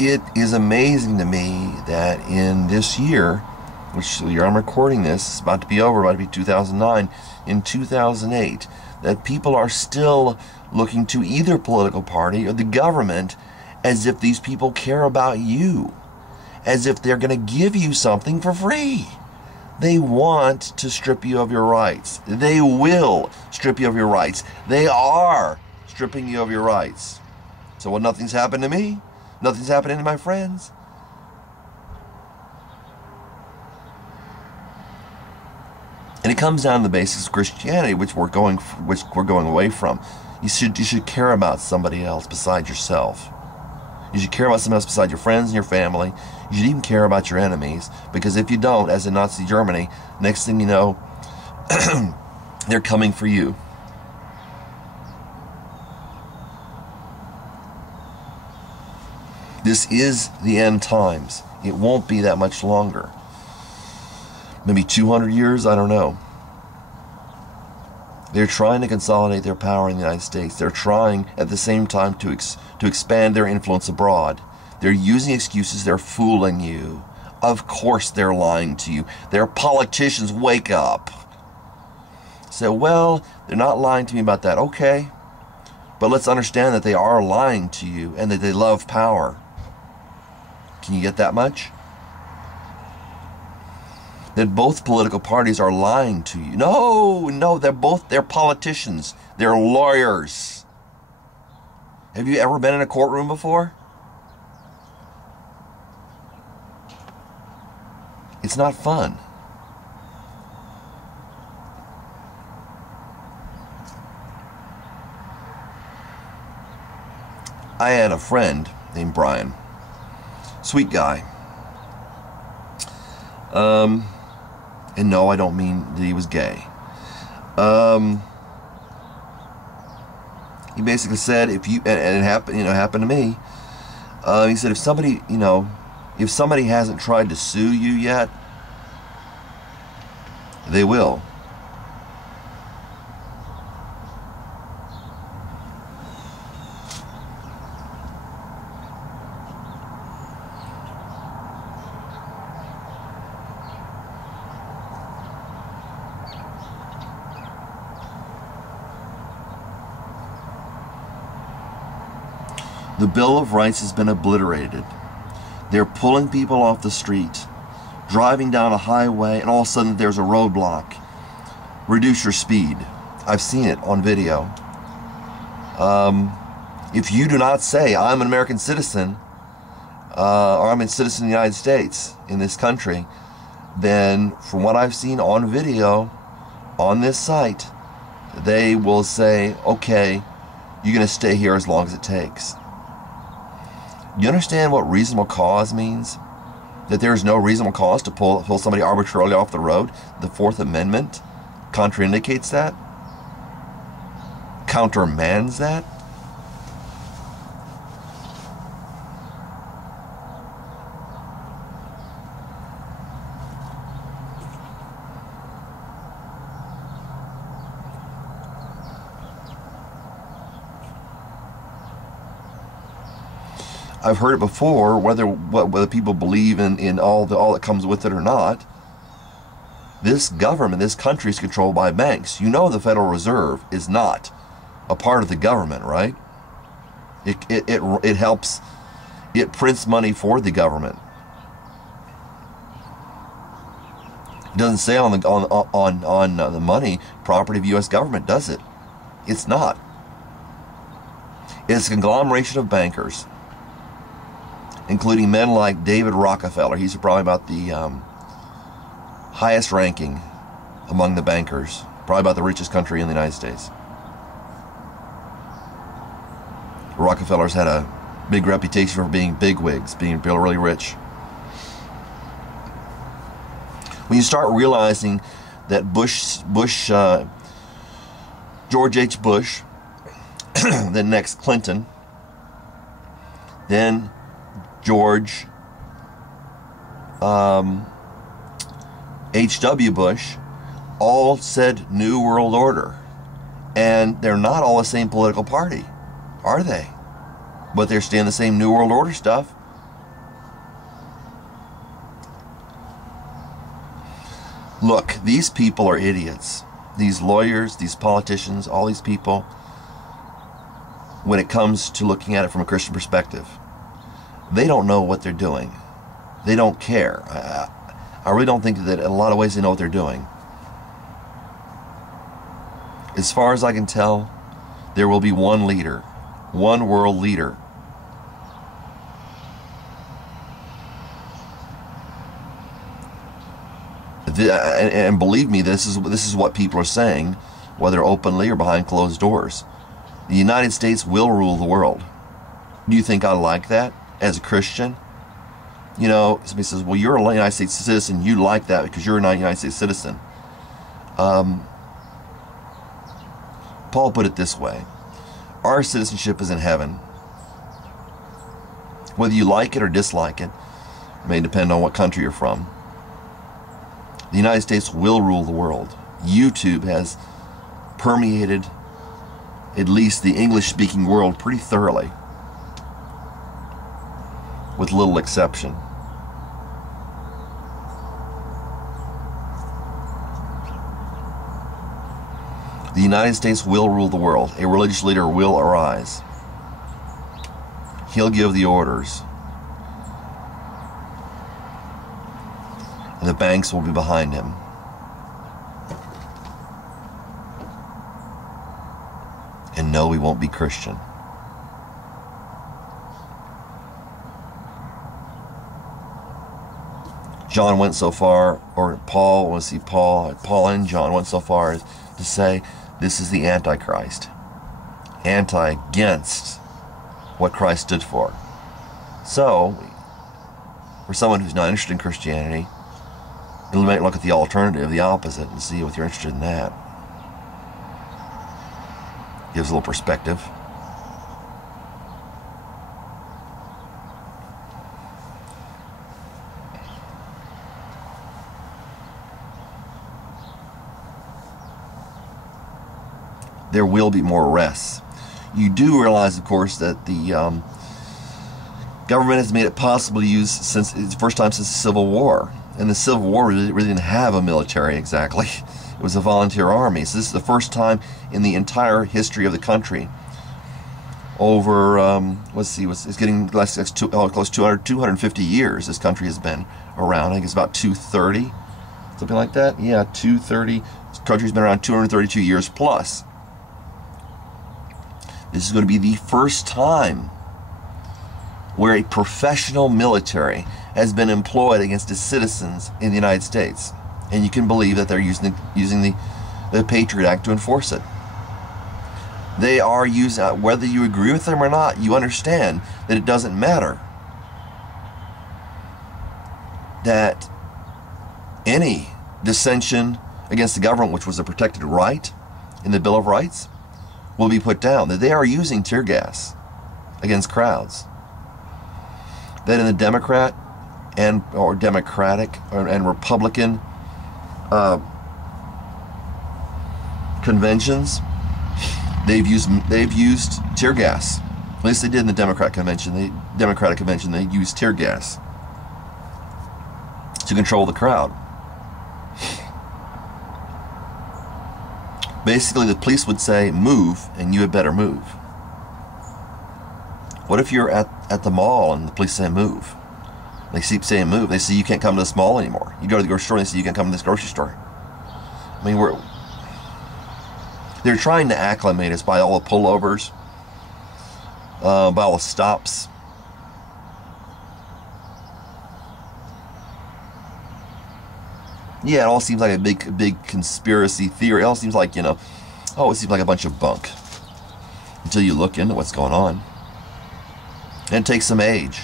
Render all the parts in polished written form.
It is amazing to me that in this year, which the year I'm recording this, is about to be over, about to be 2009, in 2008, that people are still looking to either political party or the government as if these people care about you, as if they're going to give you something for free. They want to strip you of your rights. They will strip you of your rights. They are stripping you of your rights. So what, nothing's happened to me? Nothing's happening to my friends? And it comes down to the basics of Christianity, which we're going away from. You should care about somebody else besides yourself. You should care about somebody else besides your friends and your family. You should even care about your enemies, because if you don't, as in Nazi Germany, next thing you know, they're coming for you. This is the end times. It won't be that much longer. Maybe 200 years, I don't know. They're trying to consolidate their power in the United States. They're trying at the same time to expand their influence abroad. They're using excuses. They're fooling you. Of course they're lying to you. They're politicians. Wake up. Say, well, they're not lying to me about that. Okay. But let's understand that they are lying to you and that they love power. Can you get that much? That both political parties are lying to you. No, they're politicians. They're lawyers. Have you ever been in a courtroom before? It's not fun. I had a friend named Brian. Sweet guy. And no, I don't mean that he was gay. He basically said, if you, and it happened to me. He said, if somebody hasn't tried to sue you yet, they will. The Bill of Rights has been obliterated. They're pulling people off the street, driving down a highway, and all of a sudden there's a roadblock. Reduce your speed. I've seen it on video. If you do not say, I'm an American citizen, or I'm a citizen of the United States in this country, then from what I've seen on video on this site, they will say, okay, you're going to stay here as long as it takes. You understand what reasonable cause means? That there is no reasonable cause to pull somebody arbitrarily off the road? The Fourth Amendment contraindicates that? Countermands that? I've heard it before, whether people believe in all that comes with it or not. This government, this country is controlled by banks. You know the Federal Reserve is not a part of the government, right? It helps. It prints money for the government. It doesn't say on the money property of U.S. government, does it? It's not. It's a conglomeration of bankers, including men like David Rockefeller. He's probably about the highest ranking among the bankers, probably about the richest country in the United States. Rockefeller's had a big reputation for being bigwigs, being really rich. When you start realizing that George H. Bush, then next Clinton, then George H.W. Bush, all said New World Order. And they're not all the same political party, are they? But they're still in the same New World Order stuff. Look, these people are idiots. These lawyers, these politicians, all these people, when it comes to looking at it from a Christian perspective, they don't know what they're doing. They don't care. I really don't think that in a lot of ways they know what they're doing. As far as I can tell, there will be one leader, one world leader. And believe me, this is what people are saying, whether openly or behind closed doors. The United States will rule the world. Do you think I like that as a Christian? You know, somebody says, well, you're a United States citizen. You like that because you're not a United States citizen. Paul put it this way. Our citizenship is in heaven. Whether you like it or dislike it, may depend on what country you're from. The United States will rule the world. YouTube has permeated at least the English-speaking world pretty thoroughly, with little exception. The United States will rule the world. A religious leader will arise. He'll give the orders. And the banks will be behind him. And no, we won't be Christian. John went so far, or Paul and John went so far as to say, this is the Antichrist. Against what Christ stood for. So, for someone who's not interested in Christianity, you might look at the alternative, the opposite, and see if you're interested in that. Gives a little perspective. There will be more arrests. You do realize, of course, that the government has made it possible to use, since it's the first time since the Civil War. And the Civil War really didn't have a military exactly. It was a volunteer army. So this is the first time in the entire history of the country. Over, it's getting close to 250 years this country has been around. I think it's about 230, something like that. Yeah, 230. This country's been around 232 years plus. This is going to be the first time where a professional military has been employed against its citizens in the United States. And you can believe that they're using the Patriot Act to enforce it. They are using, whether you agree with them or not, you understand that it doesn't matter. That any dissension against the government, which was a protected right in the Bill of Rights, will be put down. That they are using tear gas against crowds. That in the Democratic and Republican conventions, they've used tear gas. At least they did in the Democratic convention. They used tear gas to control the crowd. Basically, the police would say, move, and you had better move. What if you're at the mall and the police say, move? They keep saying move. They say, you can't come to this mall anymore. You go to the grocery store and they say, you can't come to this grocery store. I mean, they're trying to acclimate us by all the pullovers, by all the stops. Yeah, it all seems like a big conspiracy theory. It all seems like, it seems like a bunch of bunk. Until you look into what's going on. And it takes some age,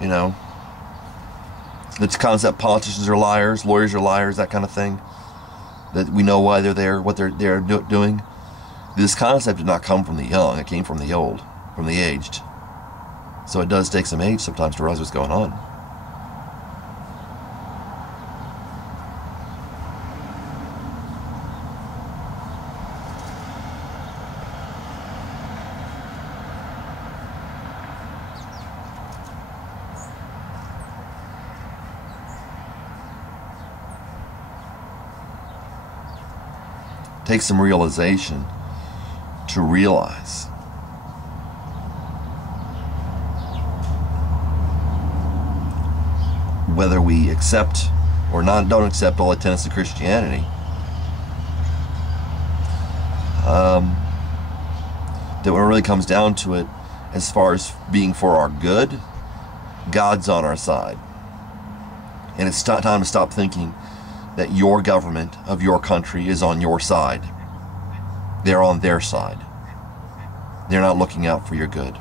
The concept politicians are liars, lawyers are liars, that kind of thing. That we know why they're there, what they're doing. This concept did not come from the young. It came from the old, from the aged. So it does take some age sometimes to realize what's going on. Take some realization to realize whether we accept or don't accept all the tenets of Christianity, that when it really comes down to it, as far as being for our good, God's on our side. And it's time to stop thinking that your government of your country is on your side. They're on their side. They're not looking out for your good.